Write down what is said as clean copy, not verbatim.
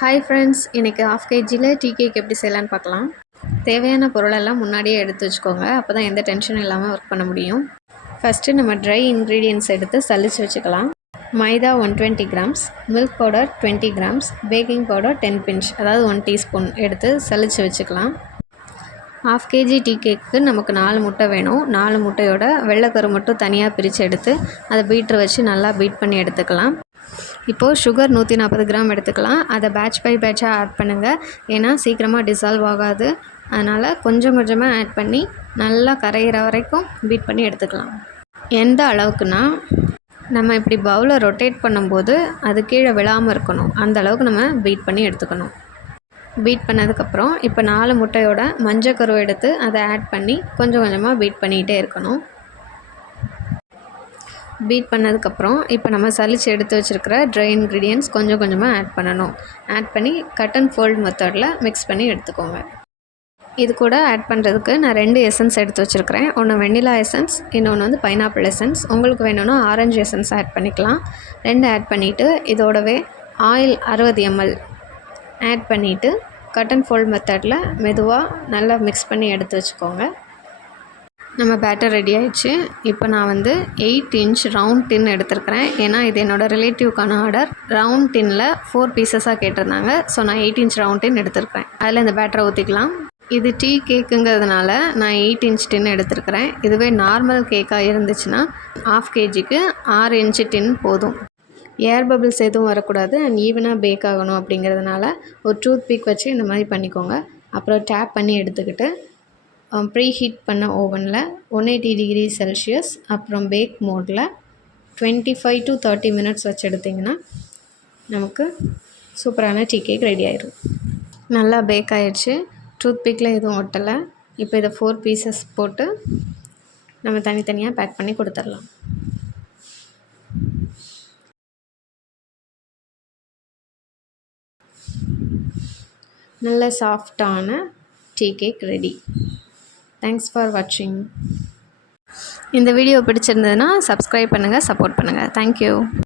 Hi friends, இன்றைக்கி ½ kg tea cake எப்படி செய்யலான்னு பார்க்கலாம். தேவையான பொருளெல்லாம் முன்னாடியே எடுத்து வச்சுக்கோங்க. அப்போ தான் எந்த டென்ஷனும் இல்லாமல் ஒர்க் பண்ண முடியும். ஃபஸ்ட்டு நம்ம ட்ரை இன்க்ரீடியன்ட்ஸ் எடுத்து சலிச்சு வச்சுக்கலாம். Maida 120 grams, milk powder 20 grams, baking powder 10 pinch, அதாவது 1 டீஸ்பூன் எடுத்து சலிச்சு வச்சுக்கலாம். ½ kg டீ கேக்கு நமக்கு 4 முட்டை வேணும். 4 முட்டையோட வெள்ளைக்கரு மட்டும் தனியாக பிரித்து எடுத்து அதை பீட்ரு வச்சு நல்லா பீட் பண்ணி எடுத்துக்கலாம். இப்போது சுகர் 140 கிராம் எடுத்துக்கலாம். அதை பேட்ச் பை பேட்சாக ஆட் பண்ணுங்கள். ஏன்னா சீக்கிரமாக டிசால்வ் ஆகாது. அதனால் கொஞ்சம் கொஞ்சமாக ஆட் பண்ணி நல்லா கரையிற வரைக்கும் பீட் பண்ணி எடுத்துக்கலாம். எந்த அளவுக்குன்னா, நம்ம இப்படி பவுலை ரொட்டேட் பண்ணும்போது அது கீழே விழாமல் இருக்கணும். அந்த அளவுக்கு நம்ம பீட் பண்ணி எடுத்துக்கணும். பீட் பண்ணதுக்கப்புறம் இப்போ 4 முட்டையோட மஞ்சக்கரு எடுத்து அதை ஆட் பண்ணி கொஞ்சம் கொஞ்சமாக பீட் பண்ணிகிட்டே இருக்கணும். பீட் பண்ணதுக்கப்புறம் இப்போ நம்ம சலிச்சு எடுத்து வச்சுருக்கிற ட்ரை இன்க்ரீடியன்ட்ஸ் கொஞ்சம் கொஞ்சமாக ஆட் பண்ணணும். ஆட் பண்ணி கட் அண்ட் ஃபோல்ட் மெத்தடில் மிக்ஸ் பண்ணி எடுத்துக்கோங்க. இது கூட ஆட் பண்ணுறதுக்கு நான் 2 எசன்ஸ் எடுத்து வச்சுருக்கிறேன். ஒன்று வெண்ணிலா எசன்ஸ், இன்னொன்று வந்து பைனாப்பிள் எசன்ஸ். உங்களுக்கு வேணும்னா ஆரஞ்சு எசன்ஸ் ஆட் பண்ணிக்கலாம். 2 ஆட் பண்ணிவிட்டு இதோடவே ஆயில் 60 ml ஆட் பண்ணிவிட்டு கட் அண்ட் ஃபோல்ட் மெத்தடில் மெதுவாக நல்லா மிக்ஸ் பண்ணி எடுத்து வச்சுக்கோங்க. நம்ம பேட்டர் ரெடி ஆகிடுச்சு. இப்போ நான் வந்து 8 inch ரவுண்ட் டின் எடுத்துருக்கிறேன். ஏன்னா இது என்னோடய ரிலேட்டிவ்க்கான ஆர்டர். ரவுண்ட் டின்னில் 4 பீசஸாக கேட்டிருந்தாங்க. ஸோ நான் 8 inch ரவுண்ட் டின் எடுத்துருக்கேன். அதில் இந்த பேட்டரை ஊற்றிக்கலாம். இது டீ கேக்குங்கிறதுனால நான் 8 inch டின் எடுத்துருக்கிறேன். இதுவே நார்மல் கேக்காக இருந்துச்சுன்னா ½ kgக்கு 6 inch டின் போதும். ஏர் பபிள்ஸ் எதுவும் வரக்கூடாது அண்ட் ஈவனாக பேக் ஆகணும். அப்படிங்கிறதுனால ஒரு டூத் பிக் வச்சு இந்த மாதிரி பண்ணிக்கோங்க. அப்புறம் டேப் பண்ணி எடுத்துக்கிட்டு ப்ரீ ஹீட் பண்ண ஓவனில் 180 டிகிரி செல்சியஸ் அப்புறம் பேக் மோடில் 25 to 30 minutes வச்சு எடுத்திங்கன்னா நமக்கு சூப்பரான டீ கேக் ரெடி ஆயிடும். நல்லா பேக் ஆகிடுச்சு. டூத் பிக்கில் எதுவும் ஒட்டலை. இப்போ இதை 4 பீசஸ் போட்டு நம்ம தனித்தனியாக பேக் பண்ணி கொடுத்துடலாம். நல்ல சாஃப்டான tea cake ready. Thanks for வாட்சிங். இந்த வீடியோ பிடிச்சிருந்ததுன்னா சப்ஸ்கிரைப் பண்ணுங்கள், சப்போர்ட் பண்ணுங்கள். தேங்க்யூ.